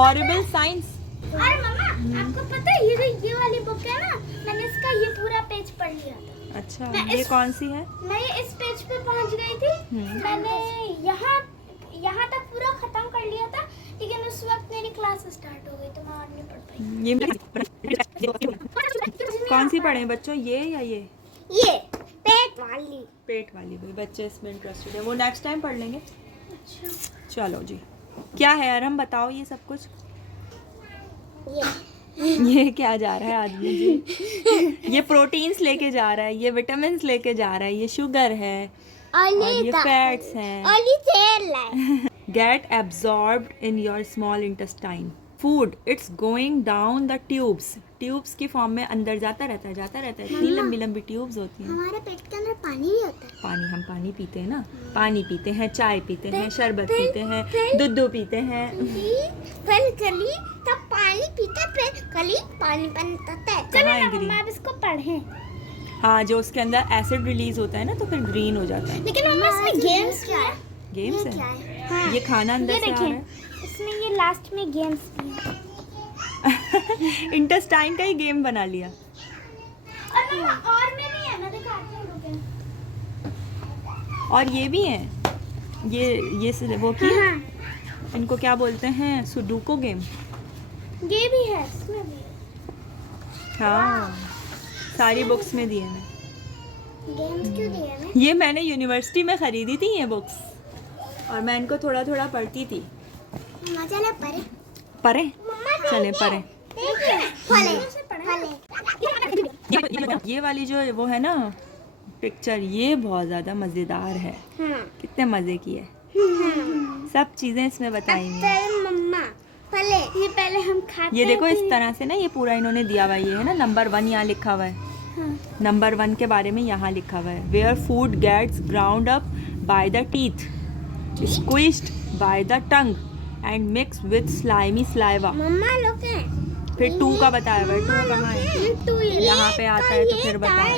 Horrible science. अरे मम्मा, आपको पता है ये वाली बुक है ना, मैंने इसका ये पूरा पेज पढ़ लिया था। अच्छा, मैं ये इस- कौन सी है? मैं इस पेज पे पहुंच गई थी। मैंने यहाँ तक पूरा खत्म कर लिया था, लेकिन उस वक्त मेरी क्लास स्टार्ट हो गई तो मैं और नहीं पढ़ पाई। ये कौन सी पढ़े बच्चों, ये या ये? ये पेट वाली। भाई बच्चे इसमें इंटरेस्टेड है, वो नेक्स्ट टाइम पढ़ लेंगे। अच्छा, चलो जी, क्या है यार, हम बताओ ये सब कुछ। ये ये क्या जा रहा है आदमी जी? ये प्रोटीन्स लेके जा रहा है, ये विटामिन लेके जा रहा है, ये शुगर है और ये फैट्स हैं। Get absorbed in your small intestine. Food, it's going down the tubes. Tubes की फॉर्म में अंदर जाता रहता है इतनी लंबी लंबी ट्यूब्स होती हैं। हमारे पेट के अंदर पानी भी होता है। पानी, हम पानी पीते हैं ना, पानी पीते हैं, चाय पीते हैं, शरबत पीते हैं, दूध पीते हैं। फिर कली तब पानी पीते, फिर कली पानी बनता है। चलो कहाँ है ना green? मम्मा, अब इसको पढ़ें। हाँ, जो उसके अंदर एसिड रिलीज होता है ना, तो फिर ग्रीन हो जाता है। लेकिन मम्मा इसमें गेम्स क्या है? गेम्स ये क्या है, है? हाँ, ये खाना अंदर ये से आ रहा है। इसमें ये लास्ट में गेम्स भी है। इंटेस्टाइन का ही गेम बना लिया। और मम्मा और में भी है, मैं दिखाती हूँ रुको। और ये भी है, वो की इनको क्या बोलते हैं, सुडोकू गेम। ये भी है, इसमें भी है। हाँ, सारी बुक्स में दिए हैं। गेम्स क्यों दिए हैं? ये मैंने यूनिवर्सिटी में खरीदी थी ये बुक्स, और मैं इनको थोड़ा थोड़ा पढ़ती थी। मम्मा चले पढ़े। पढ़े, चले पढ़े। ये वाली जो वो है ना पिक्चर, ये बहुत ज़्यादा मज़ेदार है। कितने मज़े की है, सब चीज़ें इसमें बताई हुई हैं। मम्मा पहले हम खाते ये देखो इस तरह से ना, ये पूरा इन्होंने दिया हुआ ये है ना, नंबर 1 यहाँ लिखा हुआ है। नंबर 1 के बारे में यहाँ लिखा हुआ है, where food gets ground up by the teeth, squeezed by the tongue and mix with slimy saliva. मम्मा लोग हैं। फिर 2 का बताया हुआ है, 2 कहाँ है? यहाँ पे आता है तो फिर बताया।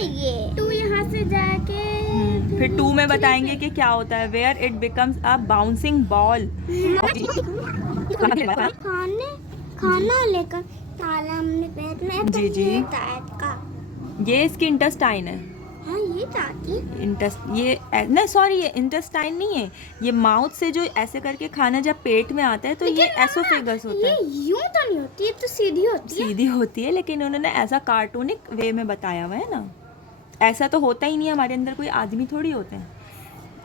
2 यहाँ से जाके फिर 2 में बताएंगे कि क्या होता है, where it becomes a bouncing ball. खाना लेकर ताला हमने पेट में जी, जी। का। ये इसकी इंटेस्टाइन है। हाँ, ये ताकि नहीं सॉरी, ये इंटेस्टाइन नहीं है, ये माउथ से जो ऐसे करके खाना जब पेट में आता है तो ये एसोफेगस होता है। ये यूं तो नहीं होती, ये तो सीधी होती है। सीधी होती है, लेकिन उन्होंने ऐसा कार्टूनिक वे में बताया हुआ है ना। ऐसा तो होता ही नहीं है, हमारे अंदर कोई आदमी थोड़ी होते हैं।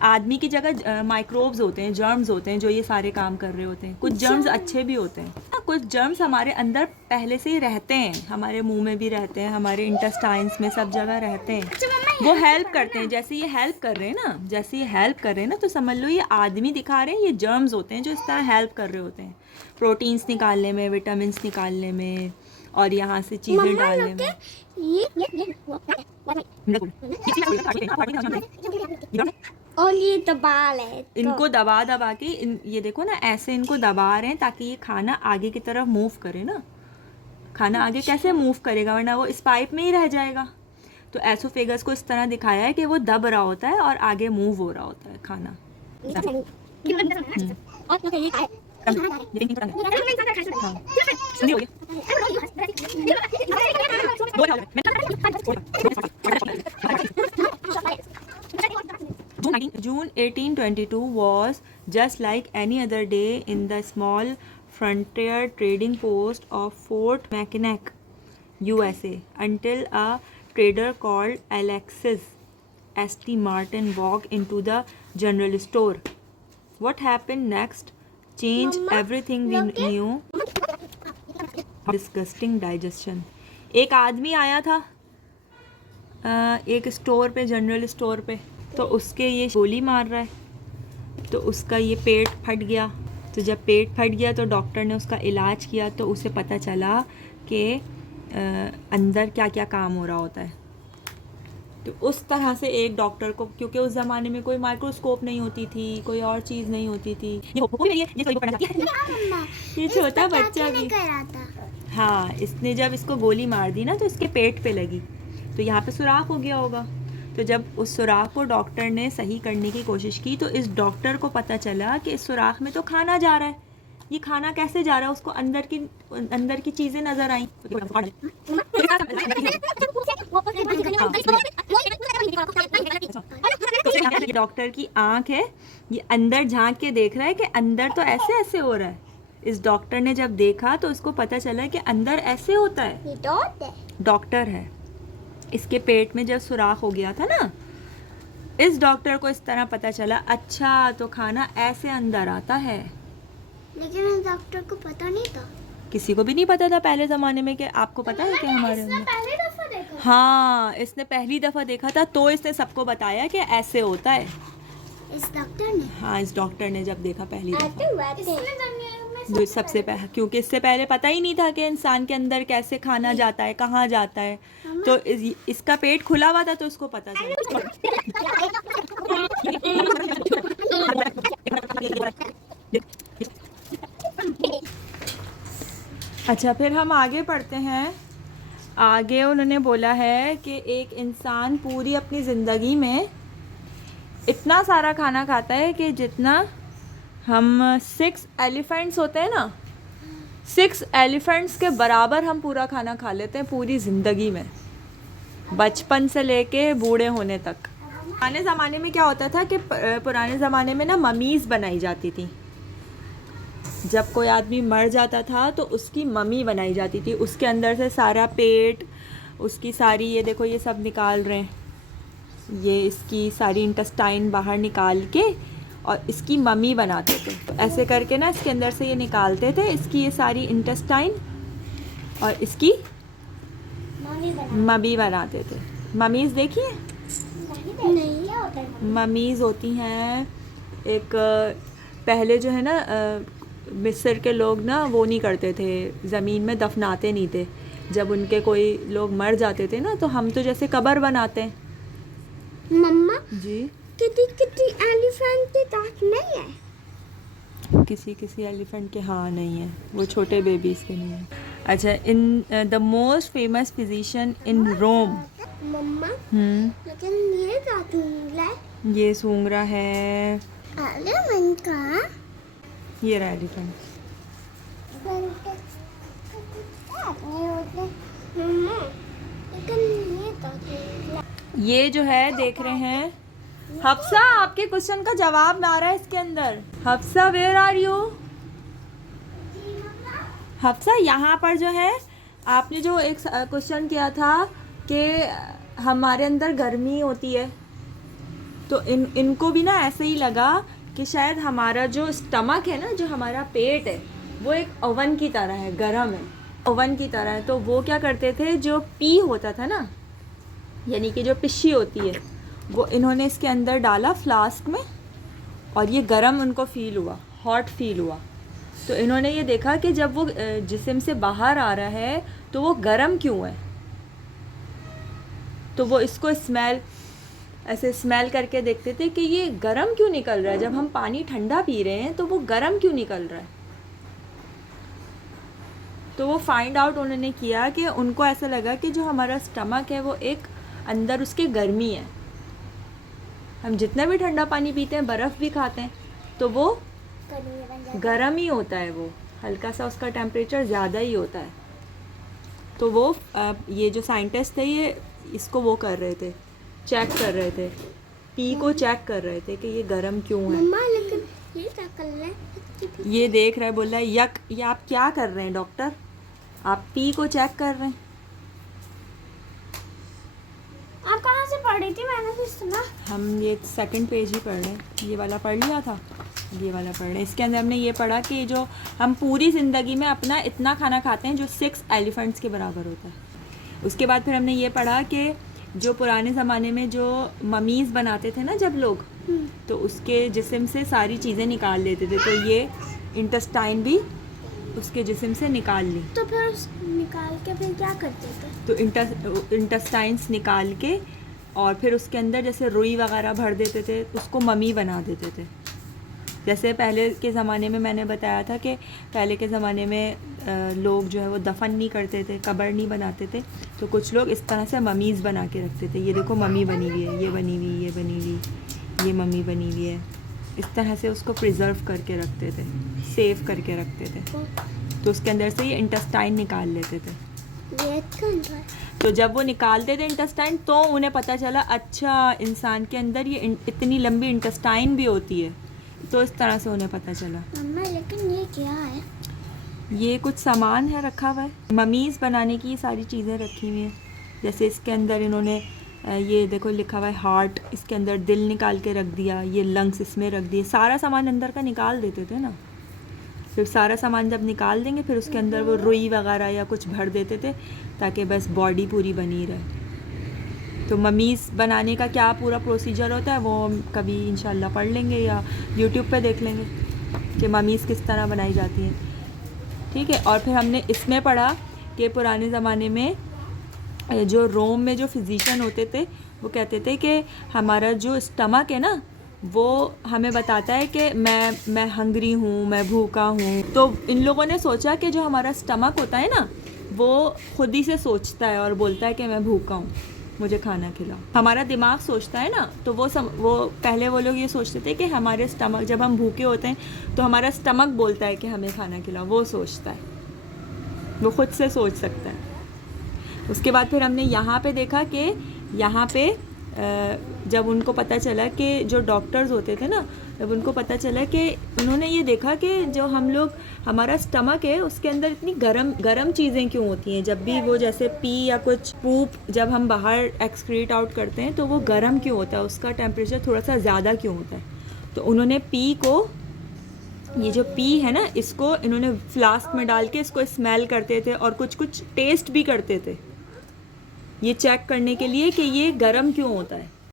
आदमी की जगह माइक्रोब्स होते हैं, जर्म्स होते हैं जो ये सारे काम कर रहे होते हैं। कुछ जर्म्स अच्छे भी होते हैं, कुछ जर्म्स हमारे अंदर पहले से ही रहते हैं, हमारे मुंह में भी रहते हैं, हमारे इंटेस्टाइन्स में, सब जगह रहते हैं। वो हेल्प करते हैं, जैसे ये हेल्प कर रहे हैं ना, तो समझ लो ये आदमी दिखा रहे हैं, ये जर्म्स होते हैं जो इस तरह हेल्प कर रहे होते हैं प्रोटीन्स निकालने में, विटामिन्स निकालने में, और यहाँ से चीज़ें डालने में। और ये दबा ले इनको दबा दबा के ये देखो ना, ऐसे इनको दबा रहे हैं ताकि ये खाना आगे की तरफ मूव करे ना। खाना आगे कैसे मूव करेगा, वरना वो इस पाइप में ही रह जाएगा। तो एसोफेगस को इस तरह दिखाया है कि वो दब रहा होता है और आगे मूव हो रहा होता है खाना। June 1822 was just like any other day in the small frontier trading post of Fort Mackinac, USA, until a trader called Alexis St. Martin walked into the general store. What happened next changed everything we knew. Disgusting digestion. एक आदमी आया था एक store पे, general store पे, तो उसके ये गोली मार रहा है, तो उसका ये पेट फट गया। तो जब पेट फट गया तो डॉक्टर ने उसका इलाज किया, तो उसे पता चला कि अंदर क्या क्या काम हो रहा होता है। तो उस तरह से एक डॉक्टर को, क्योंकि उस ज़माने में कोई माइक्रोस्कोप नहीं होती थी, कोई और चीज़ नहीं होती थी। ये छोटा बच्चा भी, हाँ, इसने जब इसको गोली मार दी ना तो इसके पेट पे लगी, तो यहाँ पे सुराख हो गया होगा। तो जब उस सुराख को डॉक्टर ने सही करने की कोशिश की, तो इस डॉक्टर को पता चला कि इस सुराख में तो खाना जा रहा है, ये खाना कैसे जा रहा है, उसको अंदर की चीज़ें नज़र आई। डॉक्टर की आंख है, ये अंदर झांक के देख रहा है कि अंदर तो ऐसे ऐसे हो रहा है। इस डॉक्टर ने जब देखा तो उसको पता चला कि अंदर ऐसे होता है। डॉक्टर है, इसके पेट में जब सुराख हो गया था ना, इस डॉक्टर को इस तरह पता चला, अच्छा तो खाना ऐसे अंदर आता है। लेकिन उस डॉक्टर को पता नहीं था। किसी को भी नहीं पता था पहले ज़माने में। कि आपको पता है कि हमारे इसने अंदर, पहली दफा देखा। हाँ इसने पहली दफ़ा देखा था तो इसने सबको बताया कि ऐसे होता है। इस डॉक्टर ने, हाँ इस डॉक्टर ने जब देखा पहली दफ़ा, इसने दुनिया में जो सबसे पहले, क्योंकि इससे पहले पता ही नहीं था कि इंसान के अंदर कैसे खाना जाता है, कहाँ जाता है। तो इसका पेट खुला हुआ था तो इसको पता चला। अच्छा फिर हम आगे पढ़ते हैं। आगे उन्होंने बोला है कि एक इंसान पूरी अपनी ज़िंदगी में इतना सारा खाना खाता है कि जितना हम 6 एलिफेंट्स होते हैं ना, 6 एलिफेंट्स के बराबर हम पूरा खाना खा लेते हैं पूरी ज़िंदगी में, बचपन से लेके बूढ़े होने तक। पुराने ज़माने में क्या होता था कि पुराने ज़माने में ना ममीज़ बनाई जाती थी। जब कोई आदमी मर जाता था तो उसकी मम्मी बनाई जाती थी, उसके अंदर से सारा पेट, उसकी सारी, ये देखो ये सब निकाल रहे हैं, ये इसकी सारी इंटेस्टाइन बाहर निकाल के और इसकी मम्मी बनाते थे। तो ऐसे करके ना इसके अंदर से ये निकालते थे, इसकी ये सारी इंटेस्टाइन और इसकी मम्मी बनाते थे। मम्मीज़ देखिए, नहीं क्या होता है? मम्मीज़ होती हैं एक, पहले जो है ना मिस्र के लोग ना वो नहीं करते थे, ज़मीन में दफनाते नहीं थे। जब उनके कोई लोग मर जाते थे ना तो हम तो जैसे कब्र बनाते हैं। मम्मा जी किसी एलिफेंट के दांत नहीं है। किसी एलिफेंट के, हाँ नहीं है, वो छोटे बेबीज़ के नहीं है। अच्छा, in the most famous physician in Rome. मम्मा लेकिन ये दांत है, ये सूंगरा है, एलिफेंट का। ये रहा एलिफेंट। मम्मा लेकिन ये दांत, ये जो है देख रहे हैं, हफ्सा आपके क्वेश्चन का जवाब ना आ रहा है इसके अंदर। Hafsa where are you? Hafsa यहाँ पर जो है, आपने जो एक क्वेश्चन किया था कि हमारे अंदर गर्मी होती है, तो इनको भी ना ऐसे ही लगा कि शायद हमारा जो स्टमक है ना, जो हमारा पेट है, वो एक ओवन की तरह है, गर्म है, ओवन की तरह है। तो वो क्या करते थे, जो पी होता था ना, यानी कि जो पिशी होती है, वो इन्होंने इसके अंदर डाला फ्लास्क में, और ये गर्म उनको फील हुआ, हॉट फील हुआ। तो इन्होंने ये देखा कि जब वो जिस्म से बाहर आ रहा है तो वो गर्म क्यों है। तो वो इसको ऐसे स्मेल करके देखते थे कि ये गर्म क्यों निकल रहा है, जब हम पानी ठंडा पी रहे हैं तो वो गर्म क्यों निकल रहा है। तो वो फाइंड आउट उन्होंने किया कि उनको ऐसा लगा कि जो हमारा स्टमक है वो एक अंदर उसके गर्मी है। हम जितना भी ठंडा पानी पीते हैं, बर्फ़ भी खाते हैं, तो वो गर्म ही होता है, वो हल्का सा उसका टेम्परेचर ज़्यादा ही होता है। तो वो ये जो साइंटिस्ट थे, ये इसको वो कर रहे थे, चेक कर रहे थे, पी को चेक कर रहे थे कि ये गर्म क्यों है। मम्मा लेकिन ये क्या कर रहा है? ये देख रहा है, बोल रहा है यक, ये आप क्या कर रहे हैं डॉक्टर, आप पी को चेक कर रहे हैं। आप कहाँ से पढ़ रही थी? मैंने कुछ सुना। हम ये 2nd पेज ही पढ़ रहे हैं, ये वाला पढ़ लिया था, ये वाला पढ़ रहे हैं। इसके अंदर हमने ये पढ़ा कि जो हम पूरी ज़िंदगी में अपना इतना खाना खाते हैं जो 6 एलिफेंट्स के बराबर होता है। उसके बाद फिर हमने ये पढ़ा कि जो पुराने ज़माने में जो ममीज़ बनाते थे ना जब लोग, तो उसके जिस्म से सारी चीज़ें निकाल लेते थे, तो ये इंटेस्टाइन भी उसके जिस्म से निकाल ली। तो फिर निकाल के फिर क्या करते थे? तो इंटेस्टाइन्स निकाल के और फिर उसके अंदर जैसे रुई वगैरह भर देते थे, उसको मम्मी बना देते थे। जैसे पहले के ज़माने में मैंने बताया था कि पहले के ज़माने में लोग जो है वो दफन नहीं करते थे, कब्र नहीं बनाते थे, तो कुछ लोग इस तरह से ममीज़ बना के रखते थे। ये देखो मम्मी बनी हुई है, ये बनी हुई, ये बनी हुई, ये मम्मी बनी हुई है, इस तरह से उसको प्रिजर्व करके रखते थे। सेव करके रखते थे, तो उसके अंदर से ये इंटेस्टाइन निकाल लेते थे। ये कौन था? तो जब वो निकालते थे इंटेस्टाइन तो उन्हें पता चला अच्छा इंसान के अंदर ये इतनी लंबी इंटेस्टाइन भी होती है, तो इस तरह से उन्हें पता चला। मम्मा लेकिन ये क्या है? ये कुछ सामान है रखा हुआ है, ममीज़ बनाने की सारी चीज़ें रखी हुई हैं। जैसे इसके अंदर इन्होंने ये देखो लिखा हुआ है हार्ट, इसके अंदर दिल निकाल के रख दिया, ये लंग्स इसमें रख दिए, सारा सामान अंदर का निकाल देते थे ना। फिर सारा सामान जब निकाल देंगे फिर उसके अंदर वो रुई वगैरह या कुछ भर देते थे ताकि बस बॉडी पूरी बनी रहे। तो ममीज़ बनाने का क्या पूरा प्रोसीजर होता है वो हम कभी इंशाल्लाह पढ़ लेंगे या यूट्यूब पे देख लेंगे कि ममीज़ किस तरह बनाई जाती हैं, ठीक है। और फिर हमने इसमें पढ़ा कि पुराने ज़माने में जो रोम में जो फिजिशियन होते थे वो कहते थे कि हमारा जो स्टमक है ना वो हमें बताता है कि मैं हंग्री हूँ, मैं भूखा हूँ। तो इन लोगों ने सोचा कि जो हमारा स्टमक होता है ना वो खुद ही से सोचता है और बोलता है कि मैं भूखा हूँ, मुझे खाना खिलाओ। हमारा दिमाग सोचता है ना, तो वो पहले वो लोग ये सोचते थे कि हमारे स्टमक, जब हम भूखे होते हैं तो हमारा स्टमक बोलता है कि हमें खाना खिलाओ, वो सोचता है, वो खुद से सोच सकता है। उसके बाद फिर हमने यहाँ पे देखा कि यहाँ पे जब उनको पता चला कि जो डॉक्टर्स होते थे ना, जब उनको पता चला कि उन्होंने ये देखा कि जो हम लोग, हमारा स्टमक है उसके अंदर इतनी गरम चीज़ें क्यों होती हैं। जब भी वो जैसे पी या कुछ पूप जब हम बाहर एक्सक्रीट आउट करते हैं तो वो गरम क्यों होता है, उसका टेम्परेचर थोड़ा सा ज़्यादा क्यों होता है। तो उन्होंने पी को, ये जो पी है ना, इसको इन्होंने फ्लास्क में डाल के इसको स्मेल करते थे और कुछ टेस्ट भी करते थे, ये चेक करने के लिए कि ये गरम क्यों होता है।